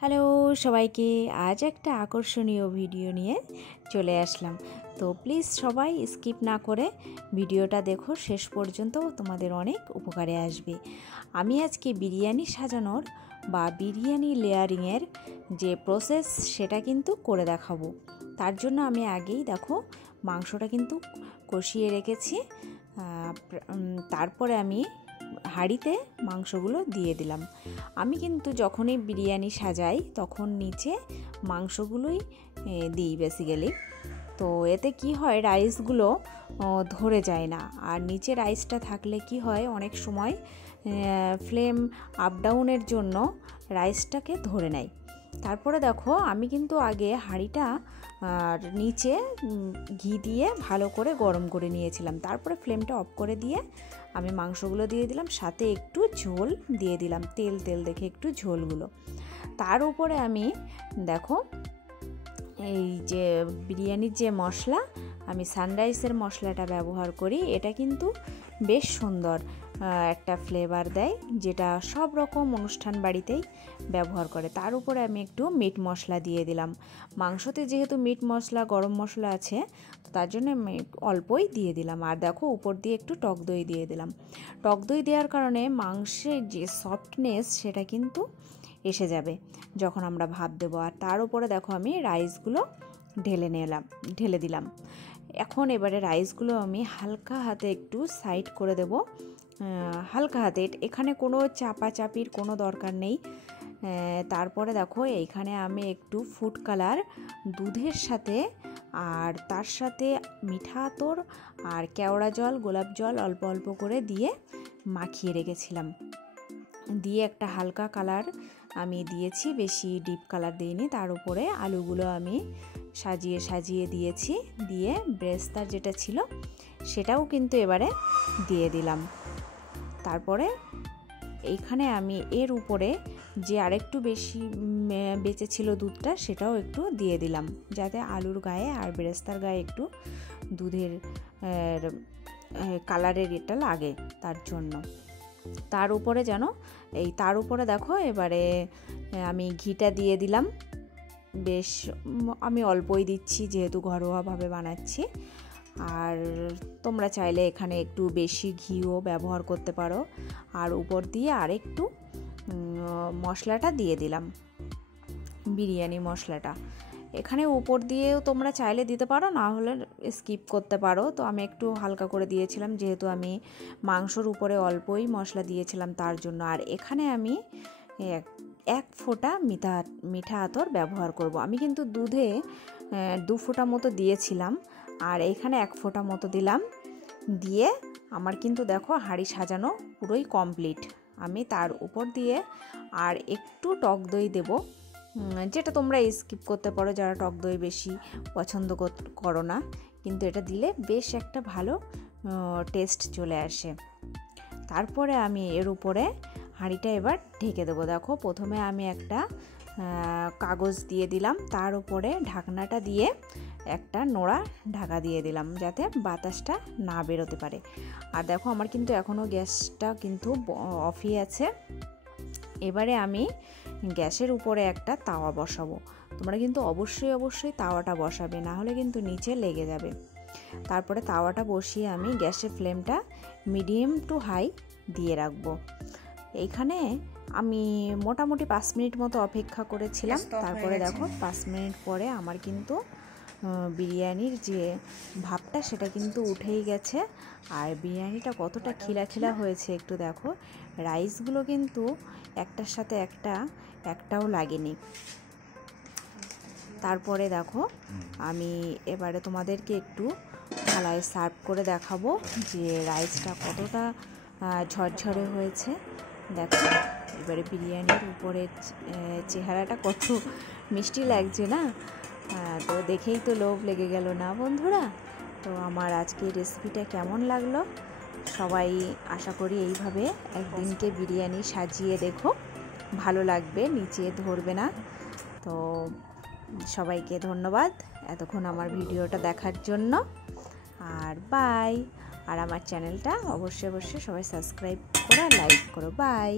Hello সবাইকে, আজ একটা আকর্ষণীয় ভিডিও নিয়ে চলে আসলাম। তো প্লিজ সবাই স্কিপ না করে ভিডিওটা দেখো শেষ পর্যন্ত, তোমাদের অনেক উপকারে আসবে। আমি আজকে বিরিয়ানি সাজানোর বা বিরিয়ানি লেয়ারিংয়ের যে প্রসেস সেটা কিন্তু করে দেখাবো। তার জন্য আমি আগেই দেখো মাংসটা কিন্তু কষিয়ে রেখেছি। তারপরে আমি হাঁড়িতে মাংসগুলো দিয়ে দিলাম। আমি কিন্তু যখনই বিরিয়ানি সাজাই তখন নিচে মাংসগুলোই দিই বেসিক্যালি। তো এতে কি হয়, রাইসগুলো ধরে যায় না। আর নিচে রাইসটা থাকলে কি হয়, অনেক সময় ফ্লেম আপ ডাউনের জন্য রাইসটাকে ধরে নেয়। তারপরে দেখো আমি কিন্তু আগে হাঁড়িটা আর নিচে ঘি দিয়ে ভালো করে গরম করে নিয়েছিলাম। তারপরে ফ্লেমটা অফ করে দিয়ে আমি মাংসগুলো দিয়ে দিলাম, সাথে একটু ঝোল দিয়ে দিলাম, তেল তেল দেখে একটু ঝোলগুলো। তার উপরে আমি দেখো এই যে বিরিয়ানির যে মশলা, আমি সানরাইসের মশলাটা ব্যবহার করি। এটা কিন্তু বেশ সুন্দর একটা ফ্লেভার দেয়, যেটা সব রকম অনুষ্ঠান বাড়িতেই ব্যবহার করে। তার উপরে আমি একটু মিট মশলা দিয়ে দিলাম। মাংসতে যেহেতু মিট মশলা গরম মশলা আছে, তার জন্য আমি অল্পই দিয়ে দিলাম। আর দেখো উপর দিয়ে একটু টক দই দিয়ে দিলাম। টক দই দেওয়ার কারণে মাংসের যে সফটনেস সেটা কিন্তু এসে যাবে যখন আমরা ভাত দেবো। আর তার উপরে দেখো আমি রাইসগুলো ঢেলে দিলাম। এখন এবারে রাইসগুলো আমি হালকা হাতে একটু সাইড করে দেব, হালকা হাতে। এখানে কোনো চাপাচাপির কোনো দরকার নেই। তারপরে দেখো এইখানে আমি একটু ফুড কালার দুধের সাথে আর তার সাথে মিঠা আতর আর কেওড়া জল, গোলাপ জল অল্প অল্প করে দিয়ে মাখিয়ে রেখেছিলাম। দিয়ে একটা হালকা কালার আমি দিয়েছি, বেশি ডিপ কালার দিইনি। তার উপরে আলুগুলো আমি সাজিয়ে সাজিয়ে দিয়েছি। দিয়ে ব্রেস্তার যেটা ছিল সেটাও কিন্তু এবারে দিয়ে দিলাম। তারপরে এইখানে আমি এর উপরে যে আরেকটু বেশি বেঁচে ছিল দুধটা, সেটাও একটু দিয়ে দিলাম, যাতে আলুর গায়ে আর ব্রেস্তার গায়ে একটু দুধের কালারের এটা লাগে তার জন্য। তার উপরে তার উপরে দেখো এবারে আমি ঘিটা দিয়ে দিলাম। বেশ আমি অল্পই দিচ্ছি, যেহেতু ঘরোয়াভাবে বানাচ্ছি। আর তোমরা চাইলে এখানে একটু বেশি ঘিও ব্যবহার করতে পারো। আর উপর দিয়ে আরেকটু মশলাটা দিয়ে দিলাম, বিরিয়ানি মশলাটা। এখানে উপর দিয়েও তোমরা চাইলে দিতে পারো, না হলে স্কিপ করতে পারো। তো আমি একটু হালকা করে দিয়েছিলাম, যেহেতু আমি মাংসর উপরে অল্পই মশলা দিয়েছিলাম তার জন্য। আর এখানে আমি এক ফোঁটা মিঠা আতর ব্যবহার করব। আমি কিন্তু দুধে 2 ফোঁটা মতো দিয়েছিলাম, আর এইখানে 1 ফোঁটা মতো দিলাম। দিয়ে আমার কিন্তু দেখো হাঁড়ি সাজানো পুরোই কমপ্লিট। আমি তার উপর দিয়ে আর একটু টক দই দেব, যেটা তোমরা স্কিপ করতে পারো যারা টক দই বেশি পছন্দ করো না, কিন্তু এটা দিলে বেশ একটা ভালো টেস্ট চলে আসে। তারপরে আমি এর উপরে হাঁড়িটা এবার ঢেকে দেবো। দেখো প্রথমে আমি একটা কাগজ দিয়ে দিলাম, তার উপরে ঢাকনাটা দিয়ে একটা নোড়া ঢাকা দিয়ে দিলাম, যাতে বাতাসটা না বেরোতে পারে। আর দেখো আমার কিন্তু এখনও গ্যাসটা কিন্তু অফই আছে। এবারে আমি গ্যাসের উপরে একটা তাওয়া বসাবো। তোমরা কিন্তু অবশ্যই তাওয়াটা বসাবে, না হলে কিন্তু নিচে লেগে যাবে। তারপরে তাওয়াটা বসিয়ে আমি গ্যাসের ফ্লেমটা মিডিয়াম টু হাই দিয়ে রাখবো। এইখানে আমি মোটামুটি 5 মিনিট মতো অপেক্ষা করেছিলাম। তারপরে দেখো 5 মিনিট পরে আমার কিন্তু বিরিয়ানির যে ভাবটা সেটা কিন্তু উঠেই গেছে। আর বিরিয়ানিটা কতটা খিলা হয়েছে একটু দেখো। রাইসগুলো কিন্তু একটার সাথে একটাও লাগেনি। তারপরে দেখো আমি এবারে তোমাদেরকে একটু থালায় সার্ভ করে দেখাবো যে রাইসটা কতটা ঝরঝরে হয়েছে। দেখো এবারে বিরিয়ানির উপরে চেহারাটা কত মিষ্টি লাগছে না? তো দেখেই তো লোভ লেগে গেল না বন্ধুরা? তো আমার আজকের রেসিপিটা কেমন লাগলো? সবাই আশা করি এইভাবে একদিনকে বিরিয়ানি সাজিয়ে দেখো, ভালো লাগবে, নিচে ধরবে না। তো সবাইকে ধন্যবাদ এতক্ষণ আমার ভিডিওটা দেখার জন্য। আর বাই। আর আমার চ্যানেলটা অবশ্যই সবাই সাবস্ক্রাইব করে লাইক করো। বাই।